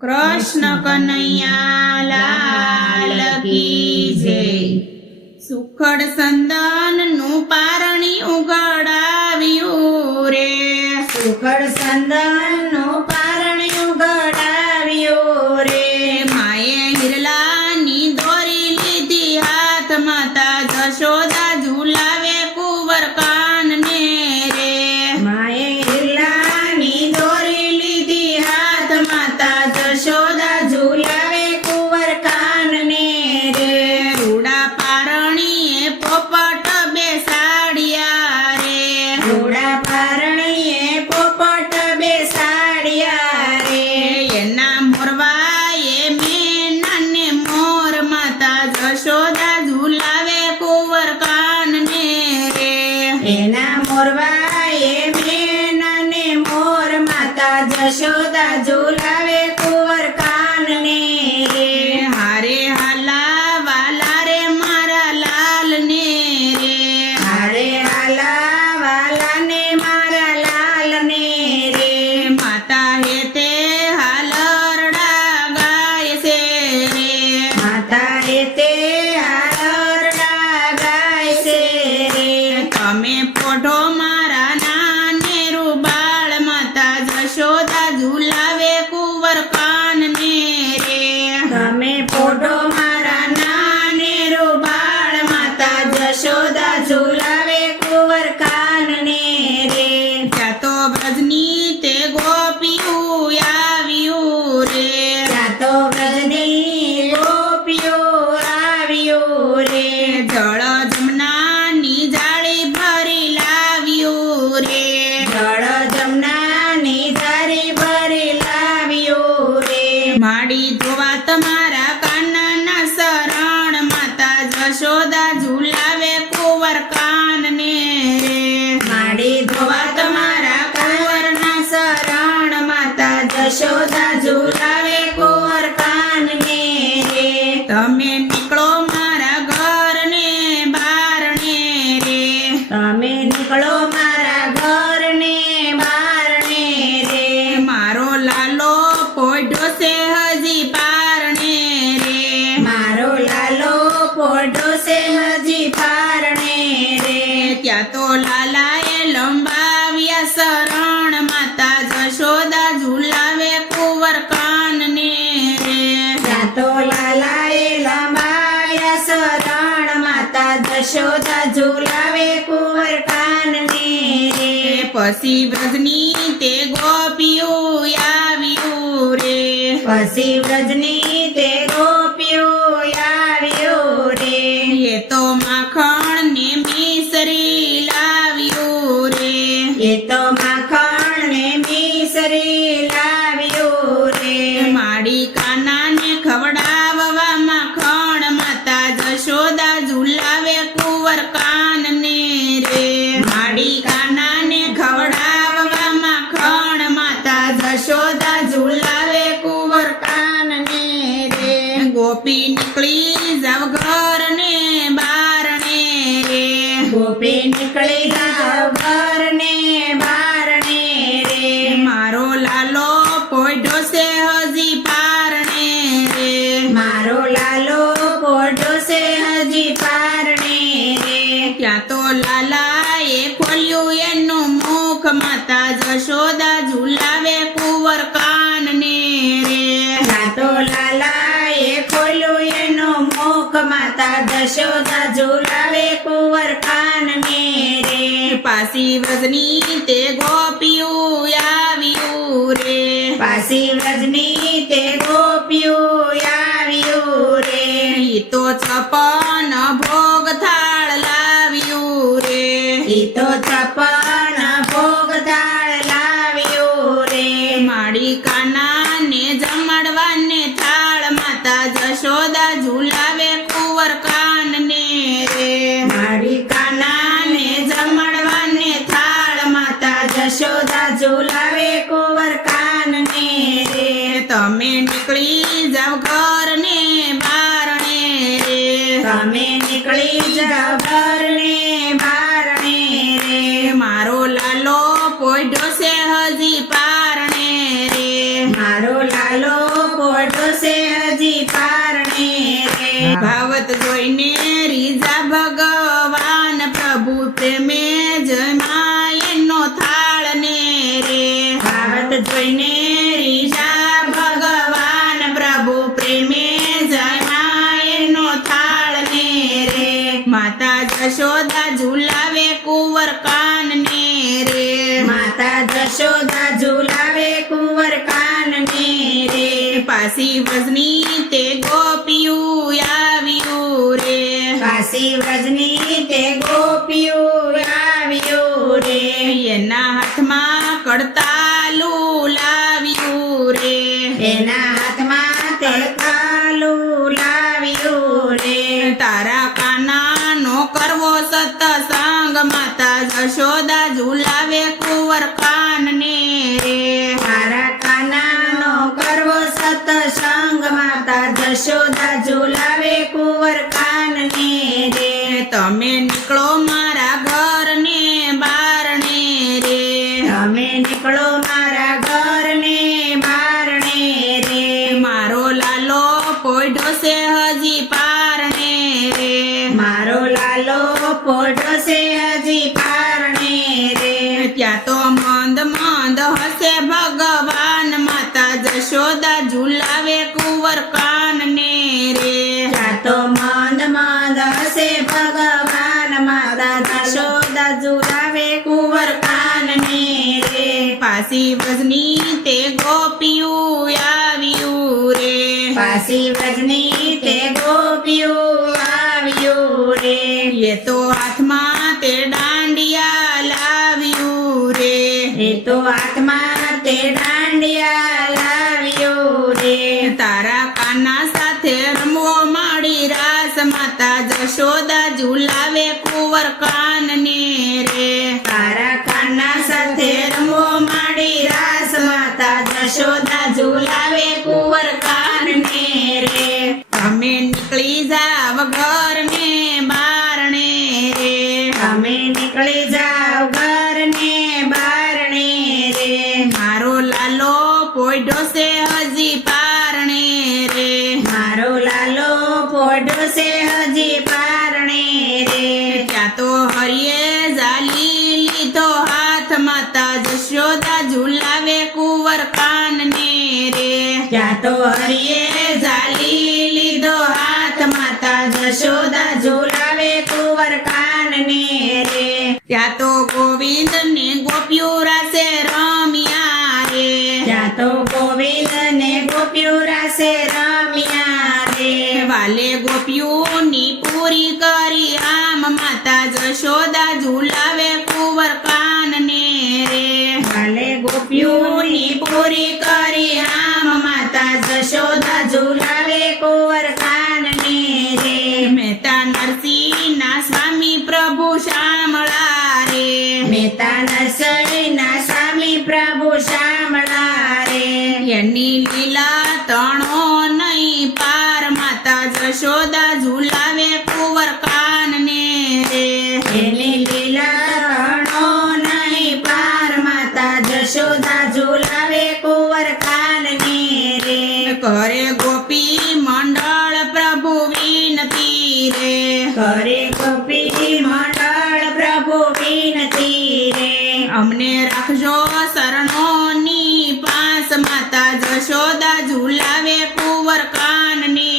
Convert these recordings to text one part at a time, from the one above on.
કૃષ્ણ કનૈયા લાલ કી જય। સુખડ સંદન નું પારણી ઉગડાવ્યું રે, સુખડ સંદન નું પારણી ઉગડાવ્યું રે। માએ હિરલાની દોરી લીધી હાથ, માતા જશોદા ઝુલાવે કુંવર કાનને રે। માએ હિરલાની દોરી લીધી હાથ, માતા જશોદા ઝુલાવે કુંવર કાનને રે। રૂડા પારણીએ પોપટ બેસાડ્યા રે, રૂડા પારણીએ પોપટ બેસાડ્યા રે। એના મોરવાએ મેનાને મોર, માતા જશોદા ઝુલાવે કુંવર કાનને રે। એના મોરવાએ મેનાને મોર, માતા જશોદા ઝુલાવે કુંવર કાનને રે। હારે હાલા વાલા રે મારા લાલને રે, હારે હાલા વાલાને મારા લાલને રે। માતા હેતે હાલરડા ગાય છે રે। માતા તે હારડા ગાય છે રે। તમે પોઢો મારા નાનેરું બાળ, માતા જશોદા ઝુલાવે કુંવર કાનને રે। તમે પોઢો મારા નાનેરું બાળ, માતા જશોદા ઝુલાવે કુંવર કાનને રે। ત્યાં તો વ્રજની તે ગોપિયું આવ્યું રે, ત્યાં તો વ્રજની ગોપીઓ આવ્યું રે। જળ જમનાની જાળી ભરી લાવ્યું રે। જળ જમનાની ધારી ભરી લાવ્યું રે। માડી ધોવા તમારા કાનના શરણ, માતા જશોદા ઝુલાવે કુંવર કાનને રે। માડી ધોવા તમારા કુંવરના શરણ, માતા જશોદા ઝુલાવે કુંવર કાનને રે। તમે નીકળો મારા ઘરને બારણે રે, તમે નીકળો મારા ઘરને બારણે રે। મારો લાલો પોઢ્યો છે હજી પારણે રે। મારો લાલો પોઢો છે હજી પારણે રે। ત્યાં તો લાલાએ લંબાવ્યા શરણ, માતા જશોદા ઝુલાવે કુંવર કાનને રે। ત્યાં તો લાલાએ લંબાવ્યા શરણ, માતા જશોદા ઝુલાવે કુંવર કાનને રે। પછી વ્રજની તે ગોપિયું આવ્યું રે, પછી વ્રજની તે ગોપીઓ આવ્યું રે। એ તો માખણ ને મિસરી લાવ્યું રે। એ તો માખણ ને મિસરી લાવ્યું રે। માડી કાનાને ખવડાવવા માખણ, માતા જશોદા ઝુલાવે કુંવર કાનને રે। માડી કાનાને ખવડાવવા માખણ, માતા જશોદા ઝુલાવે કુંવર કાનને રે। ગોપી નીકળી જાવ ઘરને બારણે રે, ગોપી નીકળી જાવ ઘરને બારણે રે। મારો લાલો પોઢ્યો છે હજી પારણે રે। મારો લાલો પોઢો છે હજી પારણે રે। ત્યાં તો લાલાએ ખોલ્યું એનું મુખ, માતા જશોદા ઝુલાવે કુંવર કાનને રે। ત્યાં તો લાલાએ ખોલ્યું એનું મુખ, માતા જશોદા ઝુલાવે કુંવર કાનને રે। પાસી વ્રજની તે ગોપિયું આવ્યું રે, પાછી વ્રજની તે ગોપીઓ આવ્યું રે। ઈ તો છપન ભોગ થાળ લાવ્યું રે। ઈ તો છપ્પન ભોગ થાળ લાવ્યું રે। માડી કાનાને જમાડવાને થાળ, માતા જશોદા ઝુલાવે કુંવર કાનને રે। મારી કાનાને જમણવાને થાળ, માતા જશોદા ઝુલાવે કુંવર કાનને રે। તમે નીકળી જાવ ઘરને બારણે રે, તમે નીકળી જાવ ઘરને બારણે રે। મારો લાલો પોઢ્યો છે હજી પારણે રે। મારો લાલો જશોદા ઝુલાવે કુંવર કાનને રે માતા જશોદા ઝુલાવે કુંવર કાનને રે પાસી વ્રજની તે ગોપિયું આવ્યું રે કાશી વ્રજની તે ગોપિયું આવ્યું રે એના હાથમાં કડતાલું લાવ્યું રે એના હાથમાં તડકાલું લાવ્યું રે તારા કાનાનો કરવો સત્સંગ માતા જશોદા ઝુલાવે કુંવર કાનને રે મારા કાનાનો કરવો સત્સંગ માતા જશોદા ઝુલાવે કુંવર કાનને રે તમે નીકળો મારા ઘરને બારણે રે તમે નીકળો મારા ઘરને બારણે રે મારો લાલો પોઢો છે હજી પારણે રે મારો લાલો પોઢો છે હજી પારણે રે ત્યાં તો મંદ મંદ હશે ભગવાન માતા જશોદા ઝુલાવે કુંવર કાનને રે ત્યાં તો મંદ મંદ હશે ભગવાન માતા જશોદા ઝુલાવે કુંવર કાનને રે પાસી વ્રજની તે ગોપિયું આવ્યું રે પાસી વ્રજની તે ગોપિયું આવ્યું રે એ તો હાથમાં તે દાંડિયા લાવ્યું રે એ તો હાથમાં તે દાંડિયા લાવ્યું રે તારા કાના સાથે રમવો માડી રાસ માતા જશોદા ઝુલાવે કુંવર કાનને રે તારા કાના સાથે રમવો માડી રાસ માતા જશોદા ઝુલાવે કુંવર કાનને રે તમે નીકળી જાવ ઘરને બારણે રે તમે નીકળી જાવ ઘરને બારણે રે મારો લાલો પોઢો છે હજી પારણે રે મારો લાલો પોઢો છે હજી પારણે રે ત્યાં તો હરિયે ઝાલી લીધો હાથ માતા જશોદા ઝુલાવે કુંવર કાનને રે ત્યાં તો હરિયે ઝાલી લીધો હાથ માતા જશોદા ઝુલાવે કુંવર કાનને રે ત્યાં તો ગોવિંદ ને ગોપિયું રાસે રમ્યા રે ત્યાં તો ગોવિંદ ને ગોપિયું રાસે રમ્યા રે વાલે ગોપિયુંની પૂરી કરી આમ માતા જશોદા ઝુલાવે કુંવર કાનને રે વાલે ગોપિયોની પૂરી કરી આમ માતા જશોદા ઝુલાવે કુંવર કાનને રે મહેતા નરસિંહના સ્વામી પ્રભુ શામળા રે મહેતા નરસૈના સ્વામી પ્રભુ શામળા રે એની લીલા તણો નહીં પાર માતા જશોદા ઝુલાવે કુંવર કાનને રે એની લીલા રણો નહીં પાર માતા જશોદા ઝુલાવે કુંવર કાનને રે કરે ગોપી મંડળ પ્રભુ વિનતી રે કરે ગોપી મંડળ પ્રભુ વિનતી રે અમને રાખજો શરણોની પાસ માતા જશોદા ઝુલાવે કુંવર કાનને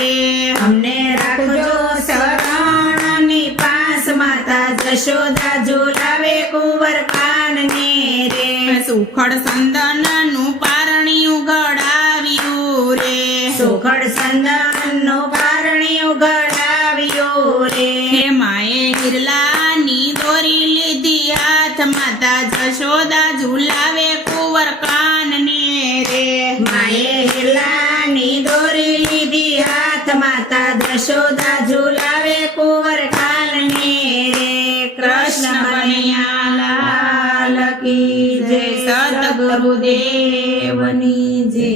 રે અમને રાખજો શરણની પાસ માતા જશોદા ઝુલાવે કુંવર કાનને રે સુખડ સંદનનું પારણિયું ઘડાવ્યું રે સુખડ સંદનનું પારણિયું ઘડાવ્યું રે હે માએ હિરલાની દોરી લીધી હાથ માતા જશોદા ઝુલાવે કુંવર કાનને રે માએ હિરલાની દોરી લીધી હાથ માતા જશોદા ઝુલાવે કુંવર કાનને રે કૃષ્ણ કનૈયા લાલ કી જય સદગુરુદેવની જય